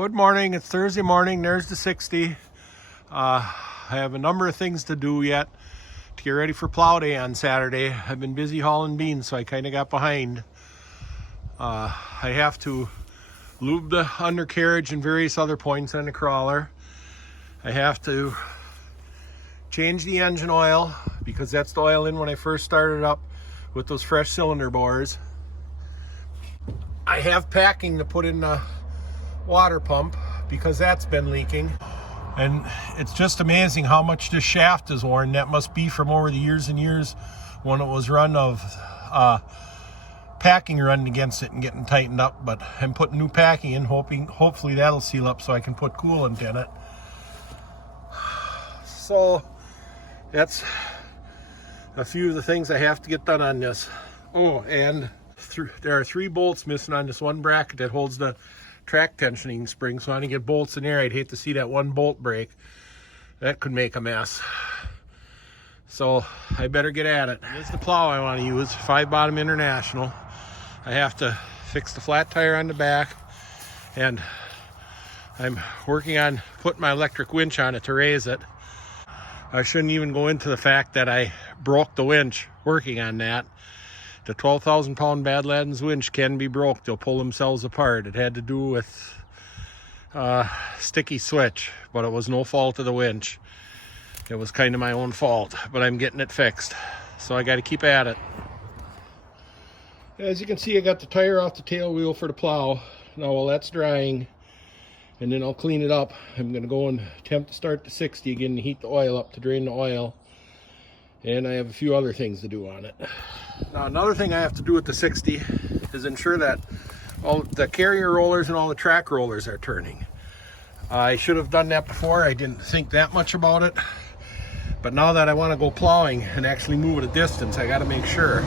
Good morning. It's Thursday morning. There's the 60. I have a number of things to do yet to get ready for plow day on Saturday. I've been busy hauling beans, so I kind of got behind. I have to lube the undercarriage and various other points on the crawler. I have to change the engine oil because that's the oil in when I first started up with those fresh cylinder bores. I have packing to put in the water pump because that's been leaking, and it's just amazing how much this shaft is worn. That must be from over the years and years when it was run of packing running against it and getting tightened up. But I'm putting new packing in, hopefully that'll seal up so I can put coolant in it. So that's a few of the things I have to get done on this. Oh, and there are 3 bolts missing on this one bracket that holds the track tensioning spring, so I want to get bolts in there. I'd hate to see that one bolt break. That could make a mess. So I better get at it. This is the plow I want to use, 5 Bottom International. I have to fix the flat tire on the back, and I'm working on putting my electric winch on it to raise it. I shouldn't even go into the fact that I broke the winch working on that. The 12,000 pound Badlands winch can be broke. They'll pull themselves apart. It had to do with sticky switch, but it was no fault of the winch. It was kind of my own fault, but I'm getting it fixed. So I got to keep at it. As you can see, I got the tire off the tail wheel for the plow. Now while that's drying, and then I'll clean it up, I'm going to go and attempt to start the 60 again and heat the oil up to drain the oil. And I have a few other things to do on it. Now another thing I have to do with the 60 is ensure that all the carrier rollers and all the track rollers are turning. I should have done that before. I didn't think that much about it. But now that I want to go plowing and actually move at a distance, I got to make sure.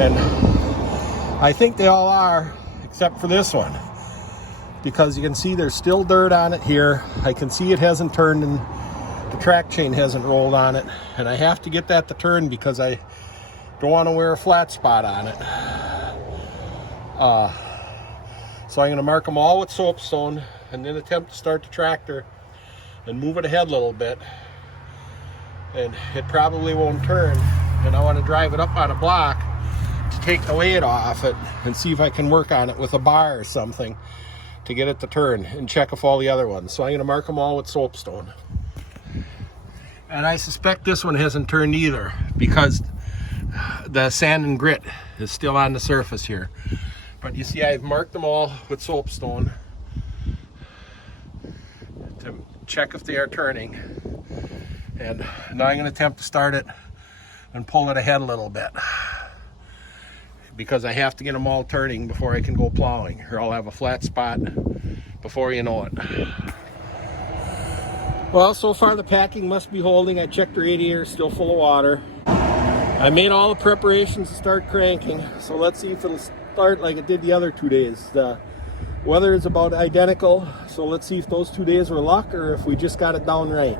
And I think they all are, except for this one. Because you can see there's still dirt on it here. I can see it hasn't turned and the track chain hasn't rolled on it. And I have to get that to turn because I don't want to wear a flat spot on it. So I'm going to mark them all with soapstone and then attempt to start the tractor and move it ahead a little bit. And it probably won't turn. And I want to drive it up on a block to take the weight off it and see if I can work on it with a bar or something to get it to turn and check off all the other ones. So I'm going to mark them all with soapstone. And I suspect this one hasn't turned either because the sand and grit is still on the surface here. But you see, I've marked them all with soapstone to check if they are turning. And now I'm going to attempt to start it and pull it ahead a little bit because I have to get them all turning before I can go plowing, or I'll have a flat spot before you know it. Well, so far the packing must be holding. I checked the radiator, still full of water. I made all the preparations to start cranking, so let's see if it'll start like it did the other 2 days. The weather is about identical, so let's see if those 2 days were luck or if we just got it down right.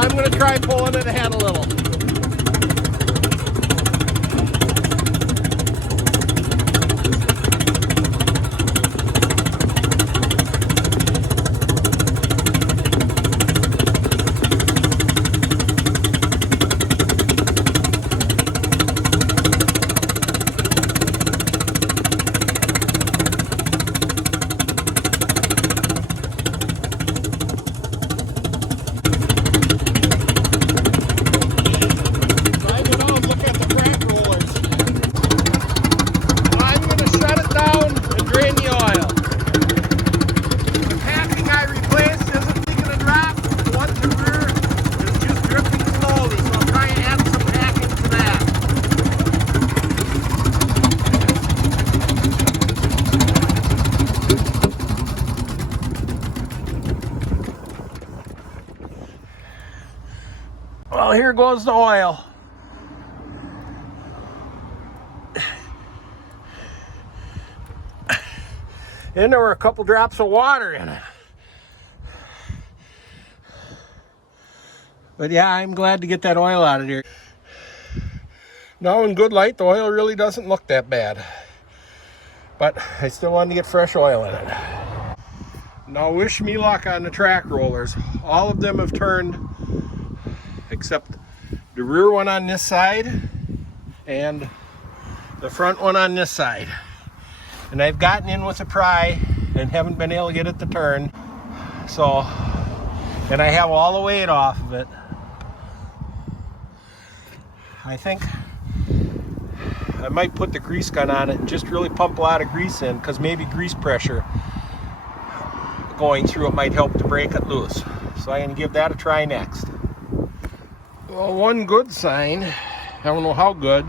I'm going to try pulling it ahead a little. Well, here goes the oil. And there were a couple drops of water in it. But yeah, I'm glad to get that oil out of there. Now in good light, the oil really doesn't look that bad. But I still wanted to get fresh oil in it. Now wish me luck on the track rollers. All of them have turned except the rear one on this side and the front one on this side. And I've gotten in with a pry and haven't been able to get it to turn. So, and I have all the weight off of it. I think I might put the grease gun on it and just really pump a lot of grease in, because maybe grease pressure going through it might help to break it loose. So I'm going to give that a try next. Well, one good sign, I don't know how good,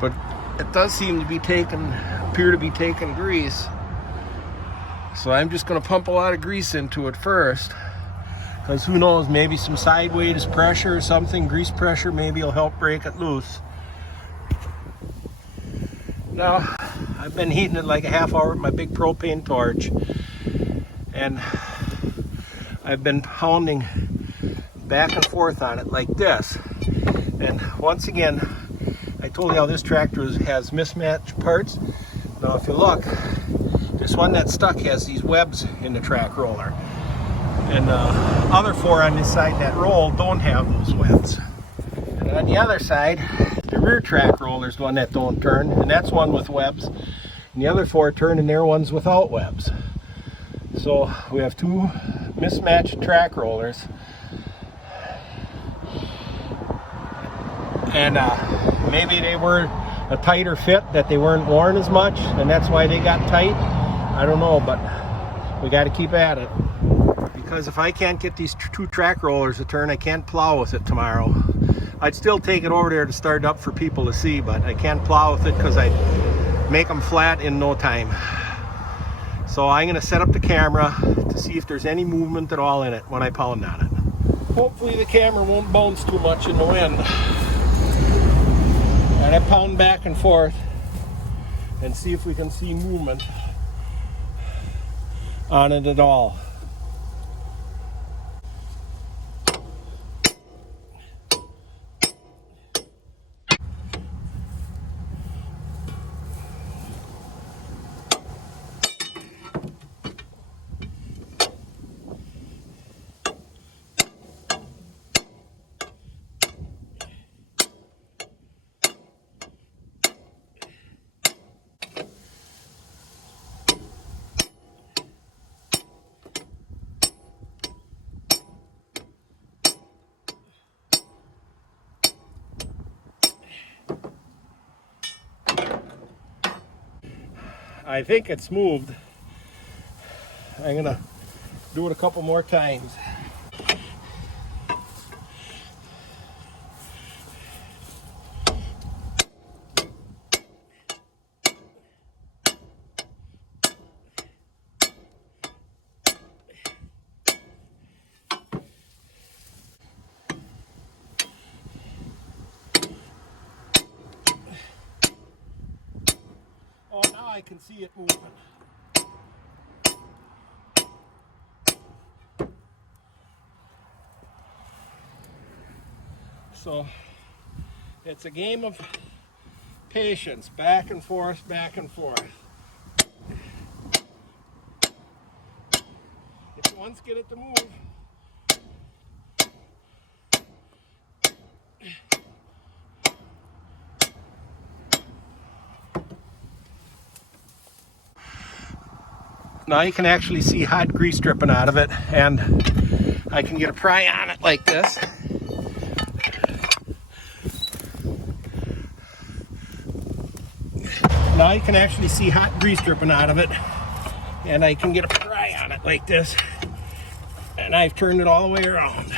but it does seem to be appear to be taking grease. So I'm just going to pump a lot of grease into it first, because who knows, maybe some sideways pressure or something, grease pressure, maybe will help break it loose. Now, I've been heating it like a half hour with my big propane torch, and I've been pounding back and forth on it like this. And once again, I told you how this tractor has mismatched parts. Now if you look, this one that's stuck has these webs in the track roller. And the other four on this side that roll don't have those webs. And on the other side, the rear track roller is the one that don't turn, and that's one with webs. And the other four turn, and they're ones without webs. So we have two mismatched track rollers. And maybe they were a tighter fit, that they weren't worn as much, and that's why they got tight. I don't know, but we got to keep at it. Because if I can't get these two track rollers to turn, I can't plow with it tomorrow. I'd still take it over there to start up for people to see, but I can't plow with it because I'd make them flat in no time. So I'm going to set up the camera to see if there's any movement at all in it when I pound on it. Hopefully the camera won't bounce too much in the wind. And I pound back and forth and see if we can see movement on it at all. I think it's moved. I'm gonna do it a couple more times. Oh, now I can see it moving. So it's a game of patience, back and forth, back and forth. If you once get it to move, now you can actually see hot grease dripping out of it, and I can get a pry on it like this. Now you can actually see hot grease dripping out of it, and I can get a pry on it like this, and I've turned it all the way around.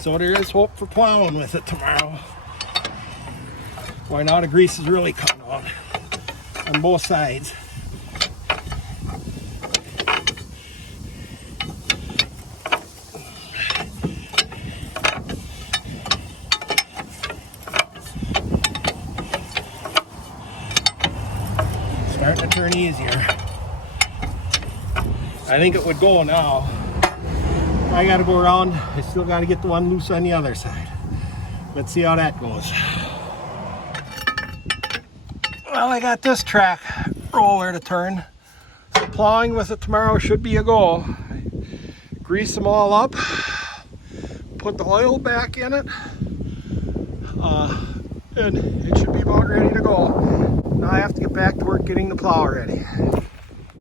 So there is hope for plowing with it tomorrow. Boy, now the grease is really coming out on both sides. Starting to turn easier. I think it would go now. I gotta go around. I still gotta get the one loose on the other side. Let's see how that goes. Well, I got this track roller to turn. So plowing with it tomorrow should be a go. Grease them all up. Put the oil back in it. And it should be about ready to go. Now I have to get back to work getting the plow ready.